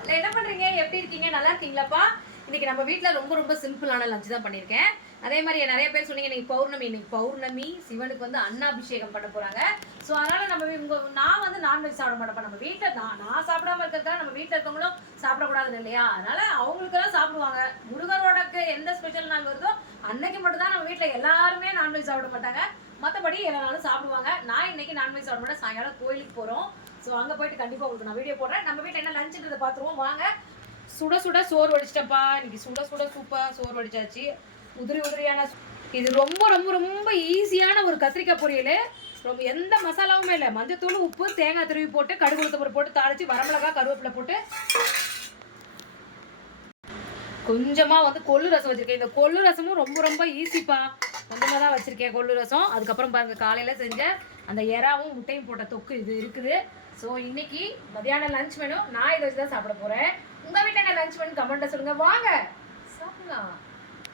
இல்லை என்ன பண்ணுறீங்க, எப்படி இருக்கீங்க, நல்லா இருக்கீங்களாப்பா? இன்னைக்கு நம்ம வீட்டில் ரொம்ப ரொம்ப சிம்பிளான லஞ்ச் தான் பண்ணியிருக்கேன். அதே மாதிரி நிறைய பேர் சொன்னீங்க இன்னைக்கு பௌர்ணமி சிவனுக்கு வந்து அன்னாபிஷேகம் பண்ண போகிறாங்க. ஸோ அதனால் நான் வந்து நான்வெஜ் சாப்பிட மாட்டேன். நம்ம வீட்டில் நான் சாப்பிடாம இருக்கிறதுக்காக நம்ம வீட்டில் இருக்கவங்களும் சாப்பிடக்கூடாது இல்லையா? அதனால் அவங்களுக்கெல்லாம் சாப்பிடுவாங்க. முருகரோடக்கு எந்த ஸ்பெஷல் நாள் வருதோ அன்னைக்கு மட்டும் தான் நம்ம வீட்டில் எல்லாருமே நான்வெஜ் சாப்பிட மாட்டாங்க. மற்றபடி எல்லா நாளும் சாப்பிடுவாங்க. நான் இன்னைக்கு நான்வெஜ் சாப்பிட மாட்டேன். சாயங்காலம் கோயிலுக்கு போகிறோம். ஸோ அங்கே போயிட்டு கண்டிப்பாக உங்களுக்கு நான் வீடியோ போடுறேன். நம்ம வீட்டில் என்ன லஞ்சுன்றதை பார்த்துருவோம் வாங்க. சுட சுட சோறு வடிச்சிட்டப்பா. இன்னைக்கு சுட சுட சூப்பராக சோறு வடிச்சாச்சு. உதிரியான இது ரொம்ப ரொம்ப ரொம்ப ஈஸியான ஒரு கத்திரிக்காய் பொரியல். ரொம்ப எந்த மசாலாவுமே இல்லை. மஞ்சத்தூள், உப்பு, தேங்காய் திருவி போட்டு கடுகு உளுத்தம்பருப்பு போட்டு தாளித்து வரமிளகா கருவேப்பிலை போட்டு கொஞ்சமாக வந்து கொள்ளு ரசம் வச்சுருக்கேன். இந்த கொள்ளு ரசமும் ரொம்ப ரொம்ப ஈஸிப்பா. கொஞ்சமாக தான் வச்சுருக்கேன் கொள்ளு ரசம். அதுக்கப்புறம் பாருங்கள் காலையில் செஞ்ச அந்த எறாவும் முட்டையும் போட்ட தொக்கு இது இருக்குது. ஸோ இன்னைக்கு மதியானம் லஞ்ச் மெனு நான் இதை வச்சு தான் சாப்பிட போகிறேன். உங்கள் வீட்டில் என்ன லஞ்ச் மெனு கமெண்ட்டை சொல்லுங்கள். வாங்க சாப்பிடலாம்.